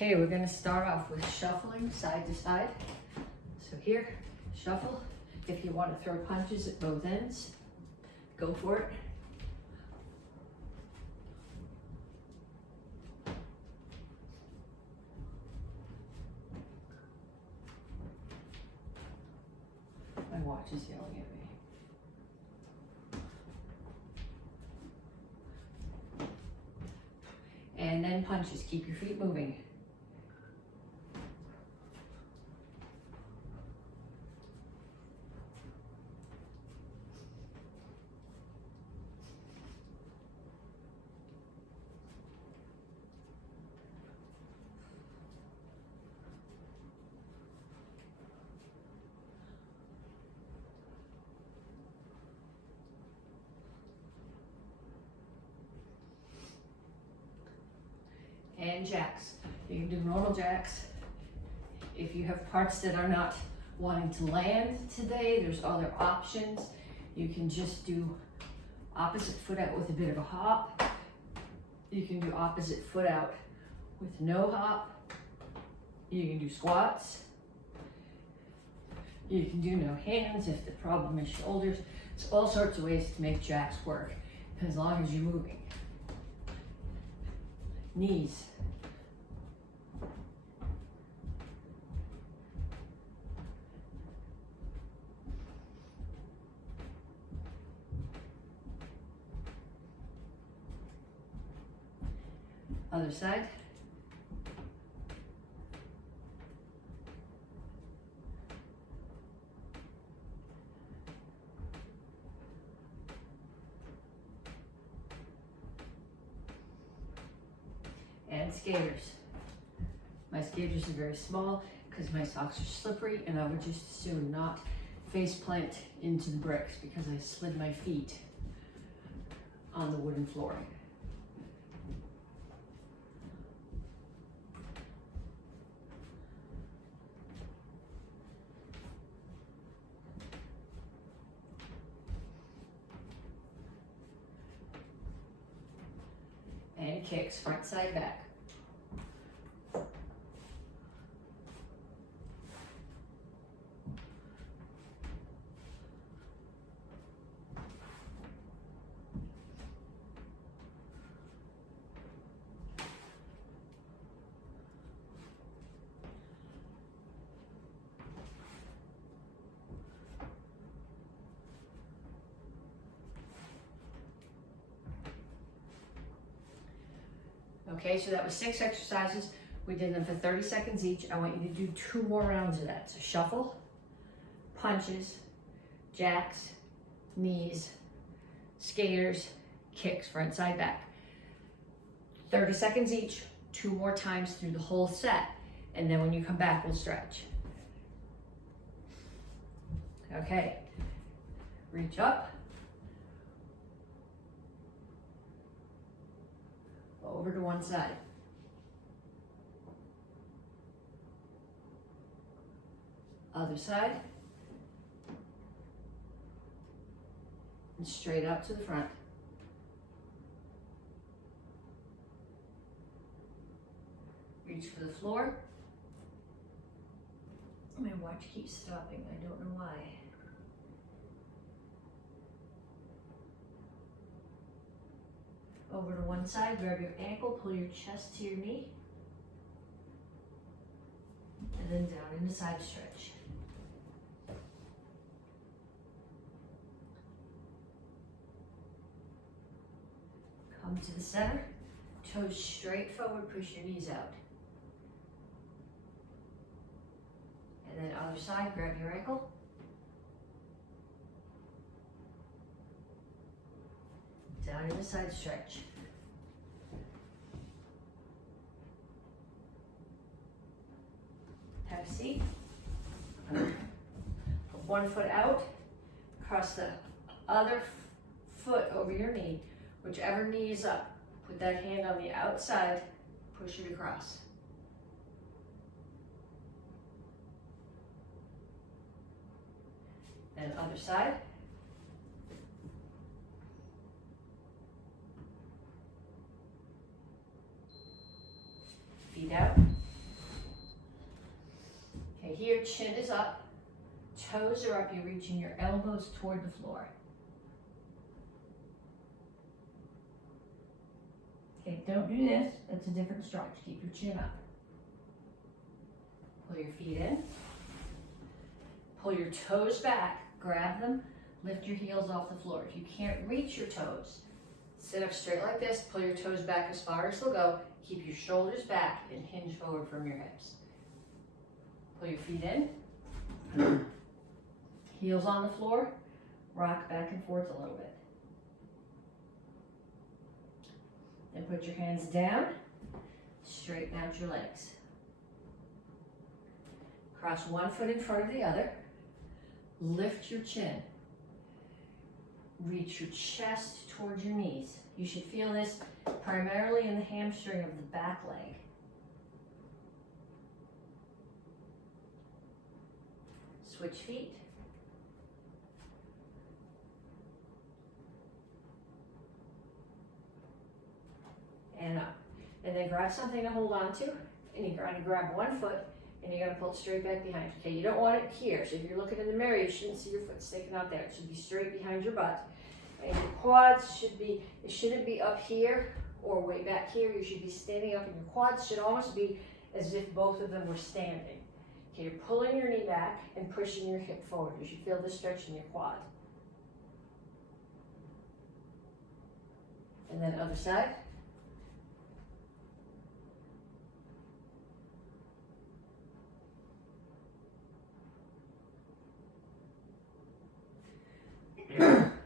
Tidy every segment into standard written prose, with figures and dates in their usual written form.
Okay, we're gonna start off with shuffling side to side. So here, shuffle. If you want to throw punches at both ends, go for it. My watch is yelling at me. And then punches, keep your feet moving. And jacks. You can do normal jacks. If you have parts that are not wanting to land today, there's other options. You can just do opposite foot out with a bit of a hop. You can do opposite foot out with no hop. You can do squats. You can do no hands if the problem is shoulders. There's all sorts of ways to make jacks work as long as you're moving. Knees. Other side. And skaters. My skaters are very small because my socks are slippery, and I would just as soon not face plant into the bricks because I slid my feet on the wooden flooring. And kicks, front, side, back. Okay, so that was 6 exercises. We did them for 30 seconds each. I want you to do 2 more rounds of that. So shuffle, punches, jacks, knees, skaters, kicks, front, side, back. 30 seconds each, 2 more times through the whole set. And then when you come back, we'll stretch. Okay, reach up. Over to one side. Other side. And straight out to the front. Reach for the floor. My watch keeps stopping. I don't know why. Over to one side, grab your ankle, pull your chest to your knee, and then down into side stretch. Come to the center, toes straight forward, push your knees out. And then other side, grab your ankle. Down into side stretch. Have a seat. Put one foot out, cross the other foot over your knee. Whichever knee is up, put that hand on the outside, push it across. And other side. Feet out. here, chin is up, toes are up, you're reaching your elbows toward the floor. Okay, don't do this, that's a different stretch. Keep your chin up. Pull your feet in. Pull your toes back, grab them, lift your heels off the floor. If you can't reach your toes, sit up straight like this, pull your toes back as far as they'll go, keep your shoulders back and hinge forward from your hips. Pull your feet in, heels on the floor, rock back and forth a little bit. Then put your hands down, straighten out your legs. Cross one foot in front of the other, lift your chin. Reach your chest towards your knees. You should feel this primarily in the hamstring of the back leg. Switch feet. And up. And then grab something to hold on to. And you're going to grab one foot and you're going to pull it straight back behind you. Okay, you don't want it here. So if you're looking in the mirror, you shouldn't see your foot sticking out there. It should be straight behind your butt. And your quads should be, it shouldn't be up here or way back here. You should be standing up, and your quads should almost be as if both of them were standing. Okay, you're pulling your knee back and pushing your hip forward. You should feel the stretch in your quad. And then other side.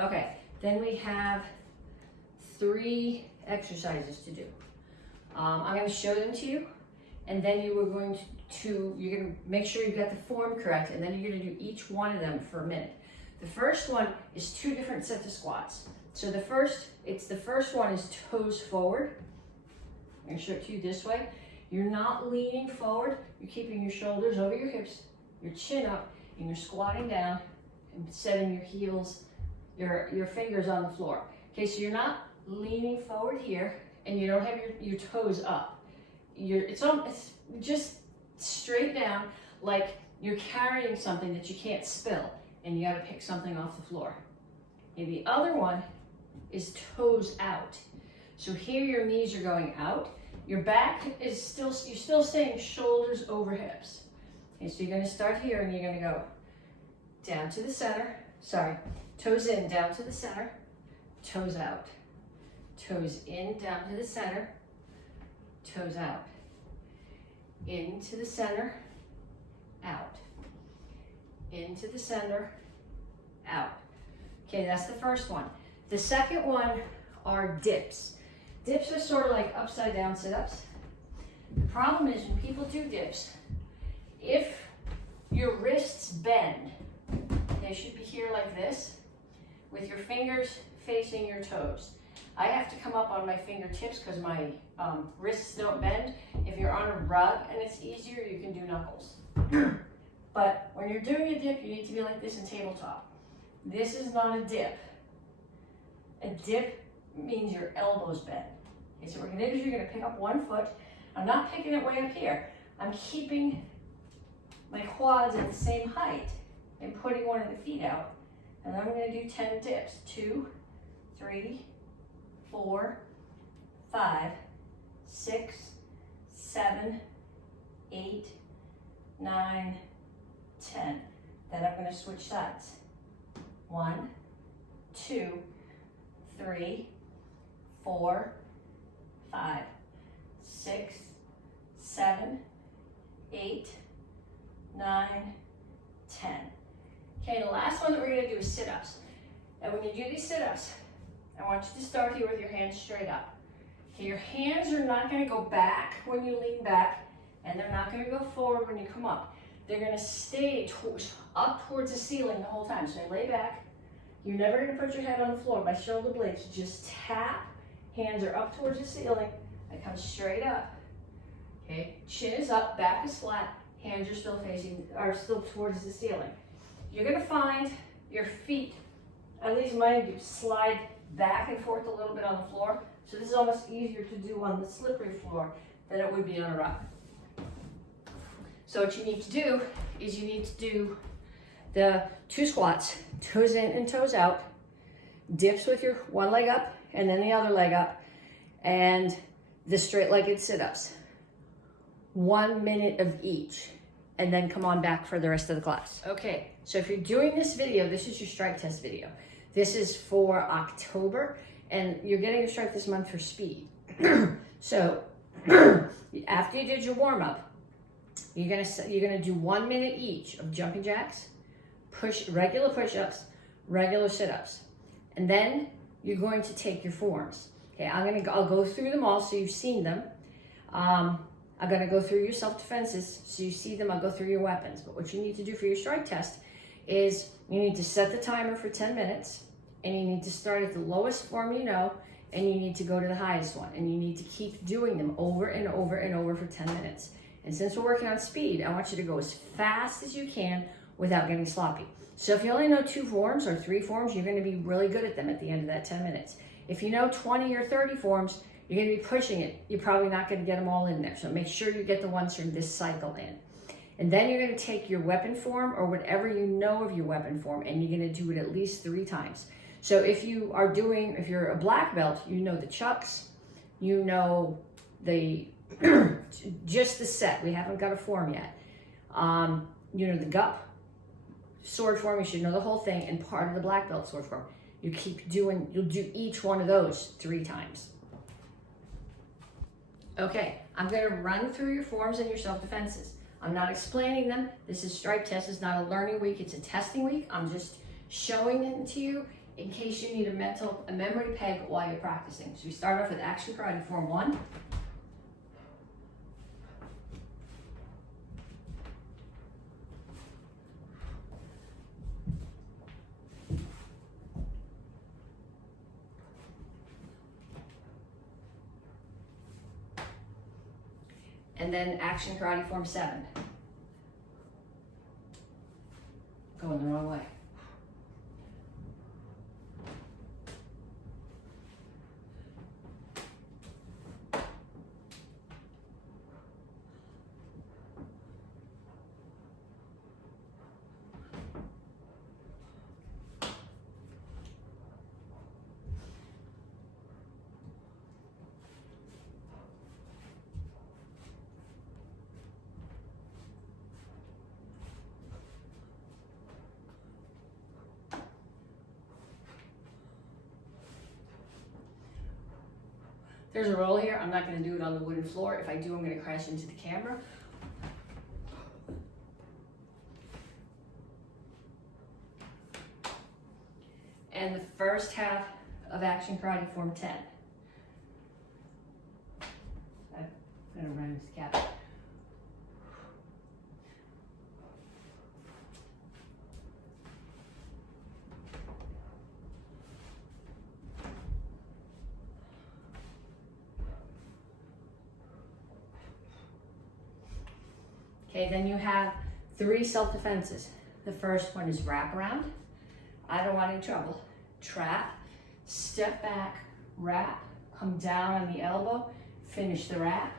Okay, then we have 3 exercises to do. I'm going to show them to you, and then you're going to make sure you got the form correct, and then you're going to do each one of them for a minute. The first one is 2 different sets of squats. So the first one is toes forward. I'm going to show it to you this way. You're not leaning forward. You're keeping your shoulders over your hips, your chin up, and you're squatting down and setting your heels, your fingers on the floor. Okay, so you're not leaning forward here, and you don't have your toes up. It's just straight down, like you're carrying something that you can't spill, and you got to pick something off the floor. Okay, the other one is toes out. So here your knees are going out. Your back is you're still staying shoulders over hips. Okay, so you're going to start here, and you're going to go down to the center. Toes in, down to the center, toes out. Toes in, down to the center, toes out. Into the center, out. Into the center, out. Okay, that's the first one. The second one are dips. Dips are sort of like upside down sit-ups. The problem is when people do dips, if your wrists bend, they should be here like this, with your fingers facing your toes. I have to come up on my fingertips because my wrists don't bend. If you're on a rug and it's easier, you can do knuckles. But when you're doing a dip, you need to be like this in tabletop. This is not a dip. A dip means your elbows bend. Okay, so what we're gonna do is you're gonna pick up one foot. I'm not picking it way up here. I'm keeping my quads at the same height and putting one of the feet out. And then I'm going to do 10 dips. 2, 3, 4, 5, 6, 7, 8, 9, 10. Then I'm going to switch sides. 1, 2, 3, 4, 5, 6, 7, 8, 9, 10. Okay, the last one that we're going to do is sit-ups. And when you do these sit-ups, I want you to start here with your hands straight up. Okay, your hands are not going to go back when you lean back, and they're not going to go forward when you come up. They're going to stay up towards the ceiling the whole time. So I lay back. You're never going to put your head on the floor. My shoulder blades just tap. Hands are up towards the ceiling. I come straight up. Okay, chin is up, back is flat. Hands are still towards the ceiling. You're going to find your feet, at least mine do, slide back and forth a little bit on the floor. So this is almost easier to do on the slippery floor than it would be on a rug. So what you need to do is you need to do the 2 squats, toes in and toes out, dips with your one leg up and then the other leg up, and the straight-legged sit-ups. 1 minute of each, and then come on back for the rest of the class. Okay, so if you're doing this video, this is your strike test video. This is for October, and you're getting a strike this month for speed. So after you did your warm-up, you're gonna do 1 minute each of jumping jacks, regular push-ups, regular sit-ups, and then you're going to take your forms. Okay, I'll go through them all so you've seen them. I'm gonna go through your self-defenses so you see them. I'll go through your weapons. But what you need to do for your strike test is you need to set the timer for 10 minutes, and you need to start at the lowest form you know, and you need to go to the highest one, and you need to keep doing them over and over and over for 10 minutes. And since we're working on speed, I want you to go as fast as you can without getting sloppy. So if you only know 2 forms or 3 forms, you're gonna be really good at them at the end of that 10 minutes. If you know 20 or 30 forms, you're gonna be pushing it. You're probably not gonna get them all in there. So make sure you get the ones from this cycle in. And then you're gonna take your weapon form or whatever you know of your weapon form, and you're gonna do it at least 3 times. So if you're a black belt, you know the chucks, you know the, just the set. We haven't got a form yet. You know the gup sword form, you should know the whole thing, and part of the black belt sword form. You'll do each one of those 3 times. Okay, I'm gonna run through your forms and your self-defenses. I'm not explaining them. This is strike test. It's not a learning week, it's a testing week. I'm just showing them to you in case you need a memory peg while you're practicing. So we start off with Action Karate Form 1. And then Action Karate Form 7. Going the wrong way. There's a roll here. I'm not going to do it on the wooden floor. If I do, I'm going to crash into the camera. And the first half of Action Karate Form 10. I'm going to run this cap. Okay, then you have 3 self-defenses. The first one is wraparound. I don't want any trouble. Trap, step back, wrap, come down on the elbow, finish the wrap,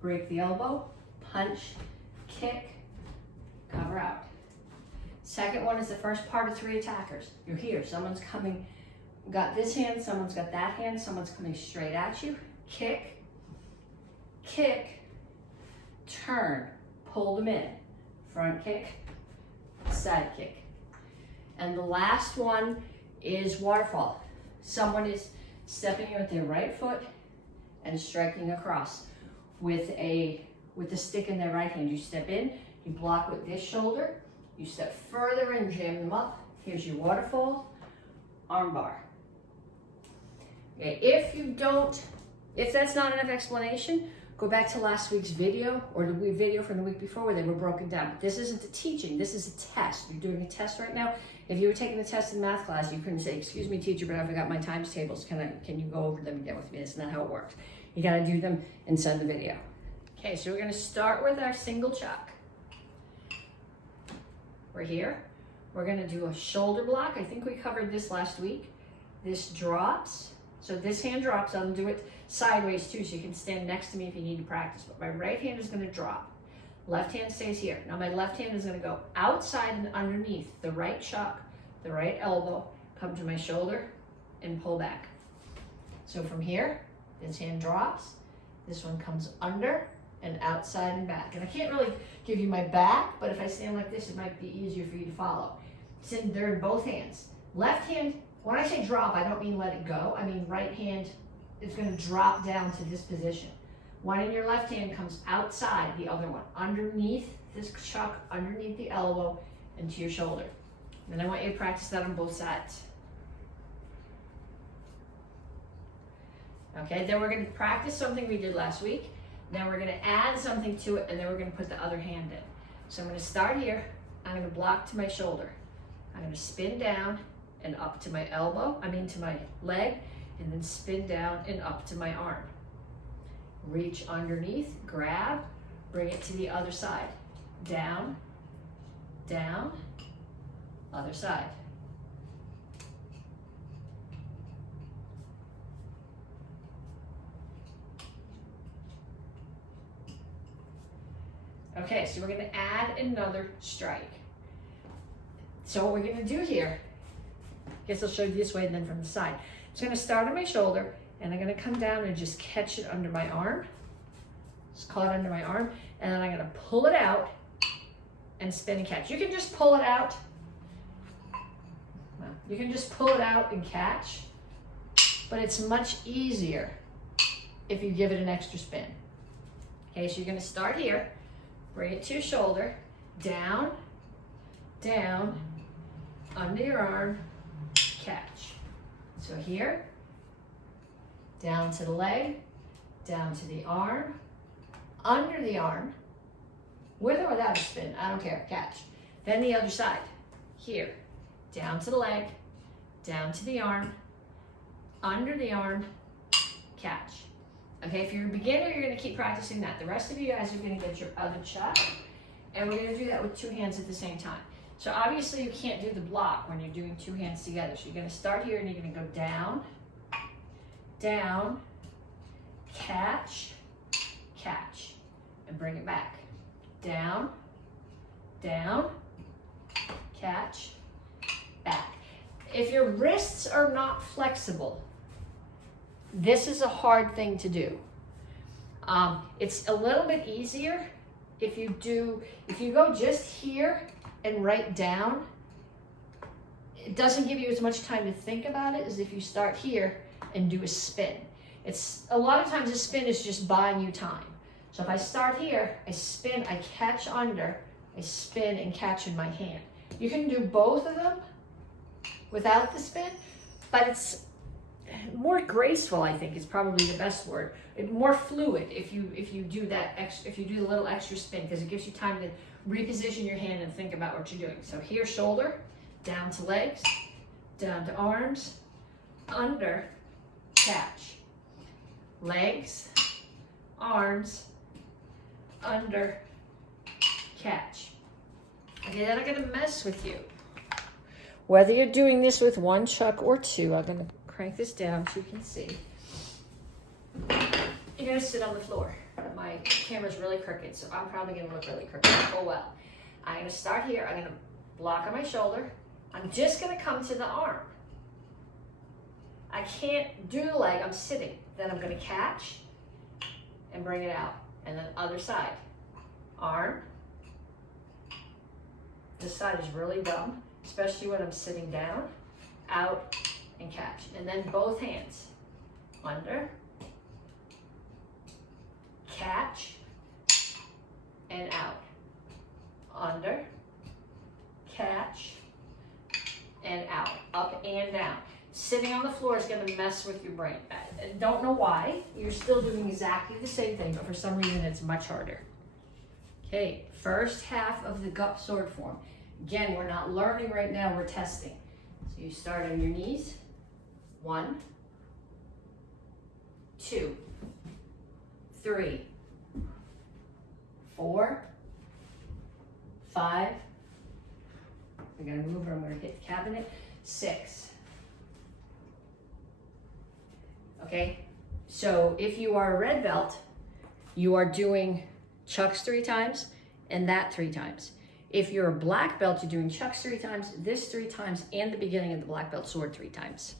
break the elbow, punch, kick, cover out. Second one is the first part of 3 attackers. You're here, someone's coming, got this hand, someone's got that hand, someone's coming straight at you. Kick, kick, turn. Pull them in, front kick, side kick. And the last one is waterfall. Someone is stepping in with their right foot and striking across with the stick in their right hand. You step in, you block with this shoulder, you step further and jam them up. Here's your waterfall, arm bar. Okay, if that's not enough explanation, go back to last week's video or the video from the week before where they were broken down. But this isn't a teaching, this is a test. You're doing a test right now. If you were taking a test in math class, you couldn't say, excuse me, teacher, but I forgot my times tables. Can you go over them again with me? That's not how it works. You gotta do them and send the video. Okay, so we're gonna start with our single chuck. We're here. We're gonna do a shoulder block. I think we covered this last week. This drops. So this hand drops. I'll do it sideways too, so you can stand next to me if you need to practice. But my right hand is gonna drop. Left hand stays here. Now my left hand is gonna go outside and underneath the right chuck, the right elbow, come to my shoulder and pull back. So from here, this hand drops, this one comes under and outside and back. And I can't really give you my back, but if I stand like this, it might be easier for you to follow. They're in both hands. Left hand, when I say drop, I don't mean let it go. I mean right hand is gonna drop down to this position. One in your left hand comes outside, the other one underneath this chuck, underneath the elbow, and to your shoulder. And I want you to practice that on both sides. Okay, then we're gonna practice something we did last week. Then we're gonna add something to it, and then we're gonna put the other hand in. So I'm gonna start here. I'm gonna block to my shoulder. I'm gonna spin down and up to my elbow, to my leg, and then spin down and up to my arm. Reach underneath, grab, bring it to the other side. Down, down, other side. Okay, so we're gonna add another strike. So what we're gonna do here, I guess I'll show you this way and then from the side. So I'm gonna start on my shoulder and I'm gonna come down and just catch it under my arm. Just caught it under my arm, and then I'm gonna pull it out and spin and catch. You can just pull it out. Well, you can just pull it out and catch, but it's much easier if you give it an extra spin. Okay, so you're gonna start here, bring it to your shoulder, down, down, under your arm, catch. So here, down to the leg, down to the arm, under the arm, with or without a spin, I don't care, catch. Then the other side, here, down to the leg, down to the arm, under the arm, catch. Okay, if you're a beginner, you're gonna keep practicing that. The rest of you guys are gonna get your other chuck, and we're gonna do that with two hands at the same time. So obviously you can't do the block when you're doing two hands together. So you're gonna start here and you're gonna go down, down, catch, catch, and bring it back. Down, down, catch, back. If your wrists are not flexible, this is a hard thing to do. It's a little bit easier if you go just here and right down. It doesn't give you as much time to think about it as if you start here and do a spin. It's a lot of times a spin is just buying you time. So if I start here, I spin, I catch under, I spin and catch in my hand. You can do both of them without the spin, but it's more graceful, I think, is probably the best word. More fluid if you do that if you do the little extra spin, because it gives you time to reposition your hand and think about what you're doing. So here, shoulder, down to legs, down to arms, under, catch. Legs, arms, under, catch. Okay, then I'm gonna mess with you. Whether you're doing this with one chuck or two, I'm gonna crank this down so you can see. You're gonna sit on the floor. My camera's really crooked, so I'm probably gonna look really crooked. Oh well. I'm gonna start here. I'm gonna block on my shoulder. I'm just gonna come to the arm. I can't do the leg, I'm sitting. Then I'm gonna catch and bring it out. And then other side. Arm. This side is really dumb, especially when I'm sitting down. Out and catch. And then both hands. Under. Catch. And out. Under. Catch. And out. Up and down. Sitting on the floor is going to mess with your brain. I don't know why. You're still doing exactly the same thing, but for some reason it's much harder. Okay, first half of the gut sword form. Again, we're not learning right now, we're testing. So you start on your knees. 1, 2, 3, 4, 5. We're going to move or I'm going to hit the cabinet. 6. Okay, so if you are a red belt, you are doing chucks 3 times and that 3 times. If you're a black belt, you're doing chucks 3 times, this 3 times, and the beginning of the black belt sword 3 times.